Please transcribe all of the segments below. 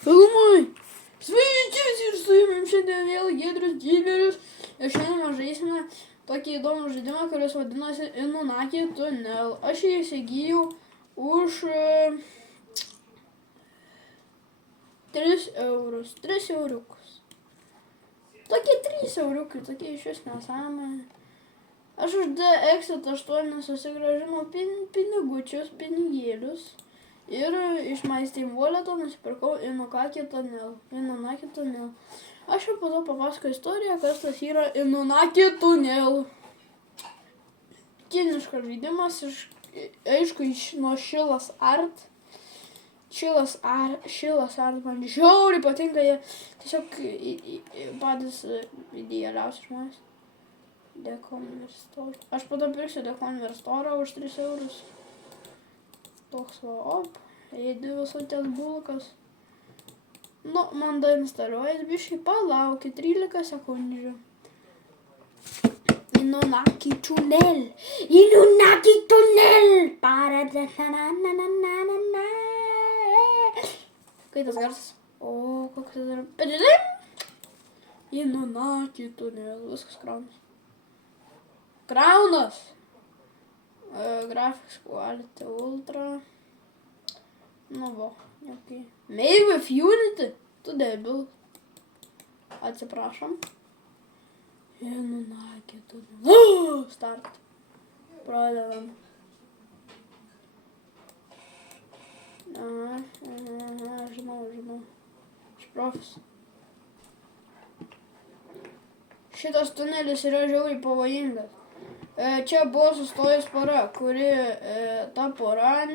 Filmai! Sveiki ir su jumis šiandien vėl Giedrius Dyberis. Ir šiandien mes žaisime tokį įdomų žaidimą, kuris vadinasi Inunaki Tunnel. Aš jį įsigijau už 3 eurus. 3 euriukus. Tokie 3 euriukai, tokie iš vis nesąmonė. Aš už Exit 8 susigrąžinau pinigučius, pinigėlius. Ir iš My Steam Wallet'o nusipirkau Inunaki Tunnel. Aš jau po to papasakoju istoriją, kas tas yra Inunaki Tunnel. Kiniškas žaidimas, aišku, nuo Šilas Art. Šilas Art man žiauriai patinka, jie tiesiog patys idealiausi žmonės. The Converse Store. Aš po to pirksiu The Converse Store už 3 eurus. Toks va, eidė visotės bulkas. Nu, man da instaliuojas biškai, palaukit 13 sekundžių. Inunaki Tunnel! Inunaki Tunnel! Kai tas garsas? O, koks tas yra? Padilim! Inunaki Tunnel. Viskas kraunas. Kraunas! Graphics Quality Ultra. Nu va, okay. Made with Unity. Tu debil. Atsiprašom. Inunaki Tunnel. Start. Pradedam. Žinau. Šprofis. Šitas tunelis yra žiauriai pavojingas. Čia buvo sustojus pora, kuri ta pora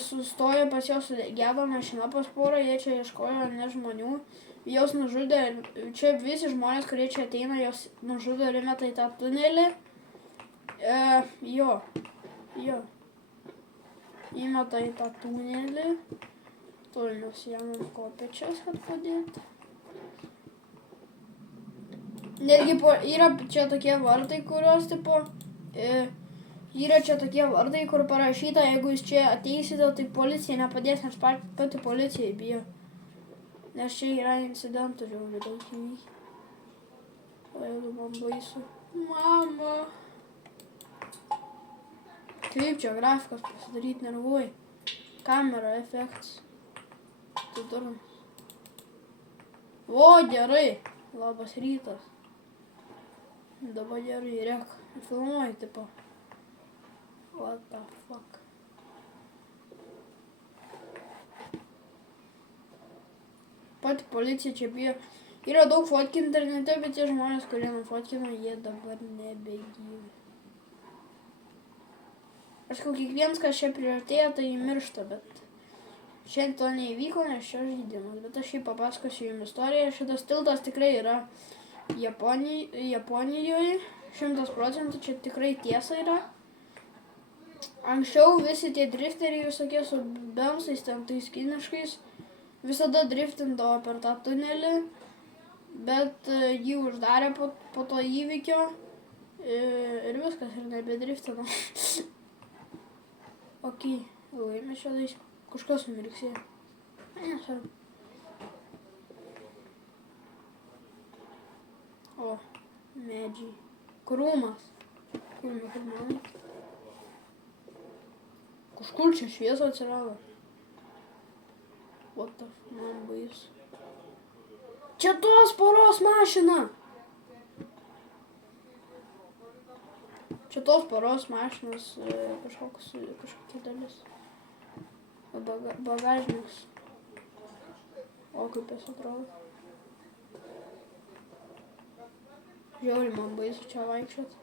sustojo pas jos gedo mašina pas porą, jie čia ieškojo žmonių, jos nužudė, čia visi žmonės, kurie čia ateina, jos nužudė ir įmeta į tą tunelį, įmeta į tą tunelį, tuoj mes jam kopėčias, kad padėti. Netgi yra čia tokie vardai, kurios tipo, yra čia tokie vardai, kur parašyta, jeigu jūs čia ateisite, tai policija nepadės, nes pati policija bijo. Nes čia yra incidentų žiauriai daug įvykę. O jeigu man baisu. Mama. Kaip čia grafikas pasidaryti nervuoji. Kamera, efektas. Tai turim. O, gerai. Labas rytas. Dabar gerai, rek. Filmuoji, tipo. What the fuck. Pati policija čia bijo. Yra daug fotkų internete, bet tie žmonės, kurie nufotkino, jie dabar nebegyvi. Aš kiekvienas, kas čia priartėja, tai miršta, bet šiandien to neįvyko, nes čia žaidimas. Bet aš jį papasakosiu jums istoriją. Šitas tiltas tikrai yra Japonijoje, 100%, čia tikrai tiesa yra. Anksčiau visi tie drifteriai visokie su bemsais, ten tais kiniškais, visada driftindavo per tą tunelį, bet jį uždarė po to įvykio ir viskas, ir nebedriftino. Ok, mes čia dais kažkas numirksėjo. Nesvarbu. O, medžiai. Krūmas. Krūmai. Kažkur čia šviesa atsirado. What the f... man baisu. Čia tos poros mašina! Čia tos poros mašinos kažkokia dalis. Bagažnis. O, kaip jis atrodo. Žiauriai man baisu čia vaikščiot.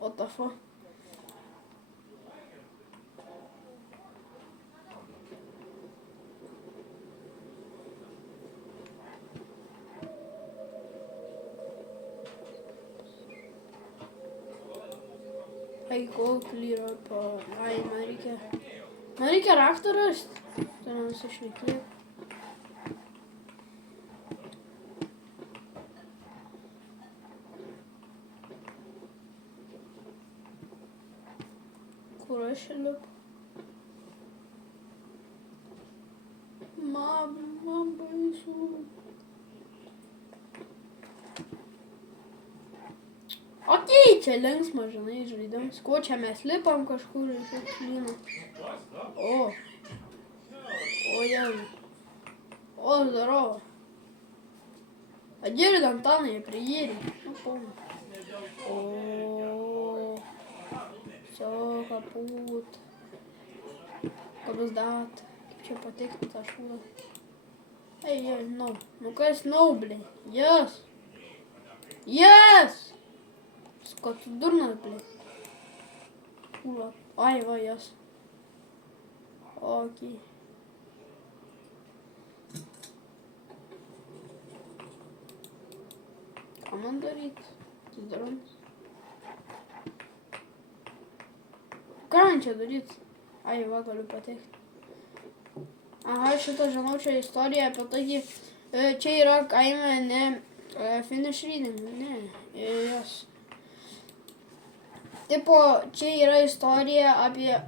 What the fuck? Kol clear up. Ai, man reikia raktą rasti. Tai nenusišnekėk. kur aš lipu. Man baisu. Okei, čia linksma, žinai, žaidimas. Ko čia mes lipam kažkur iš šiukšlyno? O jau. O, здорово. А где Антоний, приедет? Ну, помню. О, все, капут. Кабыздат. Čia patikti tą šūdą. Ei, no. Nu kas no, blė? Yes. Yes! Ko tu durnas, blė? Šūda. Ai, va, yes. Okei. Ką man daryt? Tas durnas. Ką man čia daryt? Ai, va, galiu patekti. Aha, šitą žinau, čia istorija apie tai, čia yra kaime, ne, finish reading, ne, jos. Tipo, čia yra istorija apie...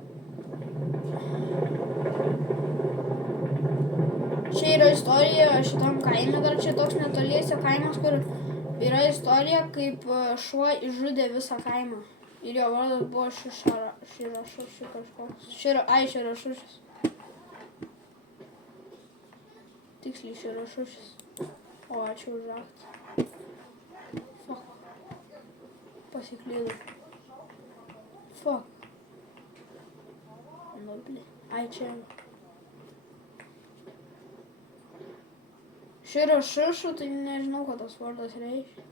Čia yra istorija šitam kaime, dar čia toks netoliese kaimas, kur yra istorija, kaip šuo išžudė visą kaimą. Ir jo vardas buvo Širašušis kažkoks. Širašušis. Tiksliai Širašušis. O, ačiū už raktą. Fuck. Pasiklydau. Fuck. Nu, blė. Ai, čia. Širašušu, tai nežinau, ką tas vardas reiškia.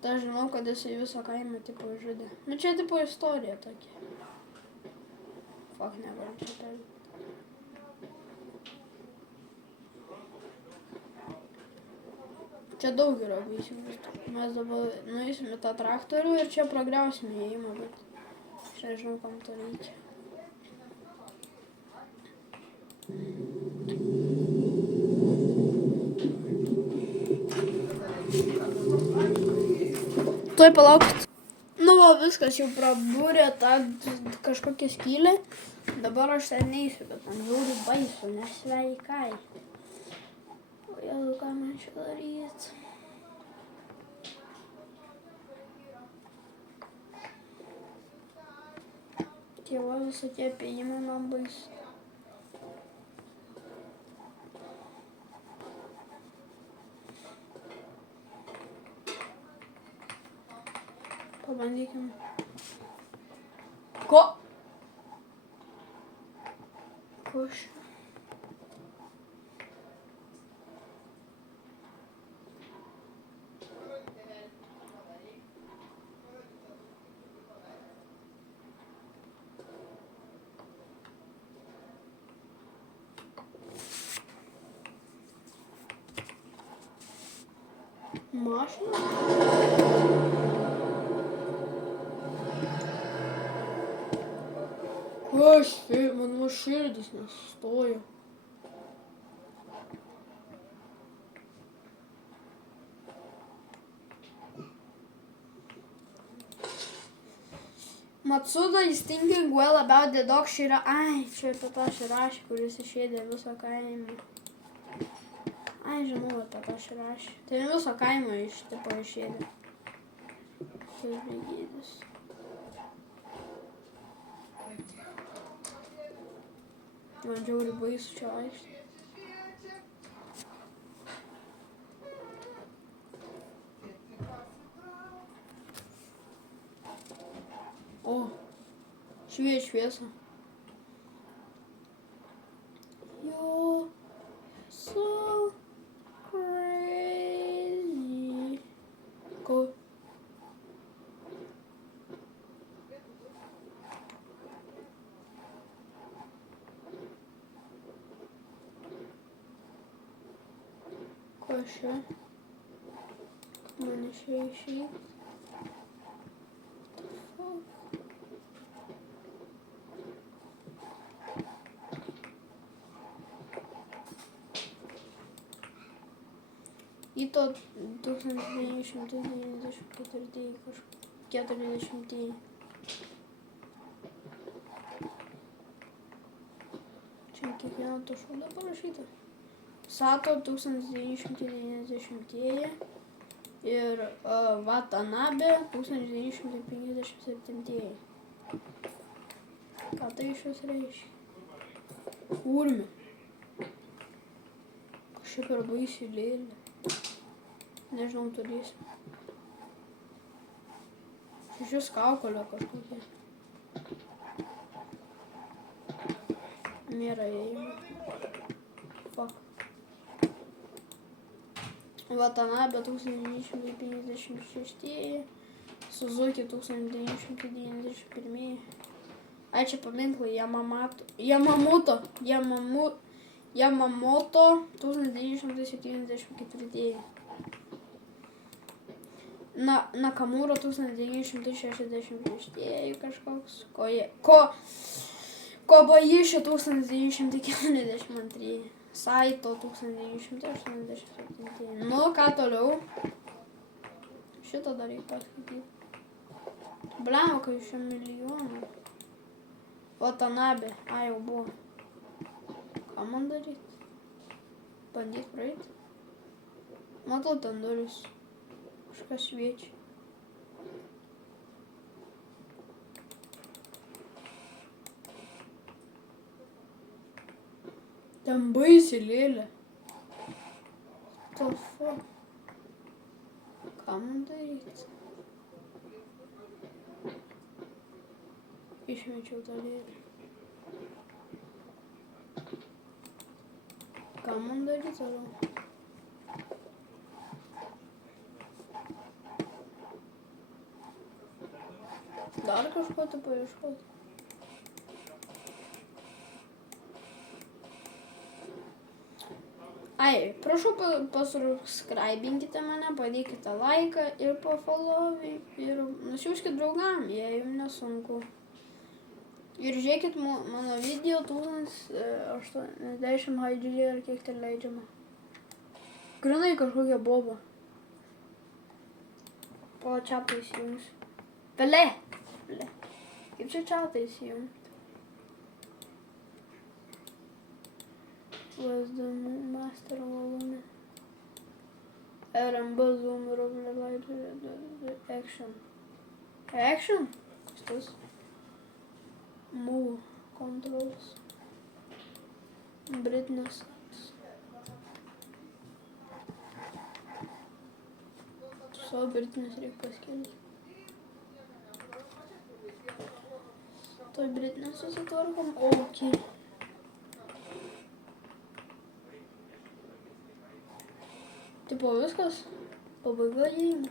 Tai aš žinau, kad jisai visą kaimą tipo žudė. Nu, čia tipo istorija tokia. Fuck, negaliu čia perėti. Čia daug yra baisių vietų. Mes dabar nueisim į tą traktorių ir čia pragriausim įėjimą, bet aš nežinau, kam to reikia. Tuoj palaukit. Nu, va, viskas jau prabūrė tą kažkokią skylę. Dabar aš ten neisiu, bet man žiauriai baisu, nesveikai. O jėzu, ką man čia daryt? Tie va, visokie apėjimai man baisu. Pabandykim. Ko? Ko aš? Mašina? Aš, man širdis nesustojo. Matsuda is thinking well about the dog Shira. Ai, čia apie tą Širašį, kuris išėdė visą kaimą. Ai, žinau apie tą Širašį. Tai visą kaimą iš tipo išėdė. Tas begėdis. Man žiauriai baisu čia vaikščioti. O, šviesa. You're so crazy. Ko? Ko čia? Man išėjai. Į to 1994 40. kiekvieno to šūdo parašyta. Sato 1990 ir Watanabe 1957. Ką tai iš vis reiškia? Kurmi. Kažkaip per baisiai lėlė. Nežinau, turėsim. Šis kaukolė kažkokia. Nėra įėjimo. Fuck. Watanabe 1956, Suzuki 1991. Ai, čia paminklai Yamamoto 1974. Nakamura 1966 kažkoks. Kobayashi 1942. Saito 1987. Nu, ką toliau? Šitą dar reikia paskaityti. Blemo, kai iš milijonų. Watanabe. Ai, jau buvo. Ką man daryti? Bandyt praeiti? Matau ten duris. Kažkas šviečia. Ten baisiai lėlė. What the fuck? Ką man daryti? Išmečiau tą lėlę. Ką man daryti toliau? Dar kažko tai paieškoti. Ai, prašau pasubscribinkite mane, padėkite laiką ir pafollowing ir nusiųskit draugam, jei jums nesunku. Ir žiūrėkit mano video 1080 HD ar kiek tai leidžiama. Grinai kažkokia boba. Po čiapą įsijungs. Pele. Kaip čia čiapą įsijungs? Vazdamų master valūnė. RMB zoom roller action. Action? Kas tas? Move controls. Brightness. Savo brightness reikia paskelti. Toj brightness susitvarkom. Ok. Tipo viskas. Pabaiga įėjimo.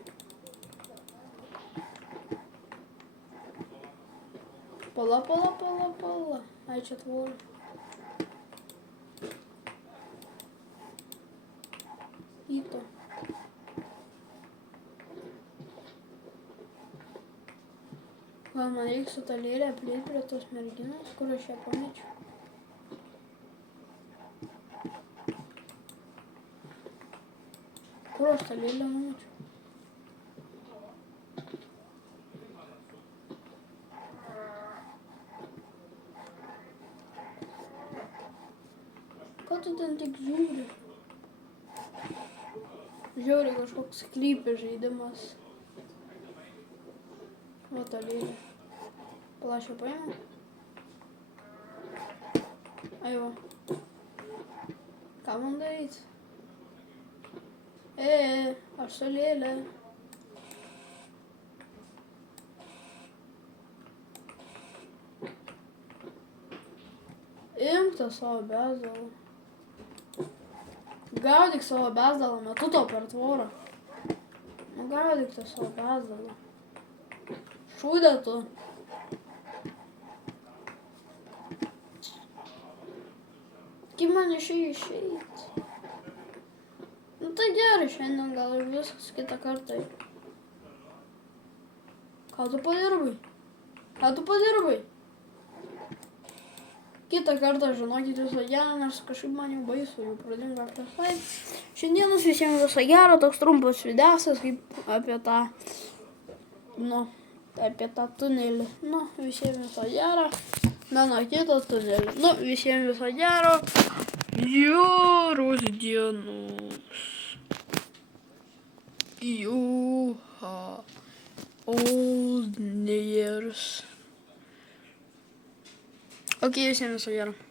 Pala. Ai, čia tvora. Įto. Gal man reikia su tą lėlę aplėti prie tos merginos, kur aš ją pamečiau. Kur aš tą lėlę numečiau? Ką tu ten tik žiūri? Žiūri kažkoks creepy žaidimas. Va tą lėlę. Palašę paėmė. Ai va. Ką man daryti? Aš su lėlė. Imk tą savo bezdalą. Gaudyk savo bezdalą, metu to per tvorą. Nu gaudyk tą savo bezdalą. Šūdė tu. Kaip man išeit? Nu tai gerai, šiandien gal ir viskas, kitą kartą. Ką tu padirbai? Kitą kartą žinokit viso gero, nes kažkaip man jau baisu, jau pradingo kažkaip. Šiandienos visiems viso gero, toks trumpas videosas, kaip apie tą tunelį. Visiems viso gero. Mano kitas tunelių. Nu, visiems viso gero. Geros dienos. Juha. Old Years. Ok, visiems viso gero.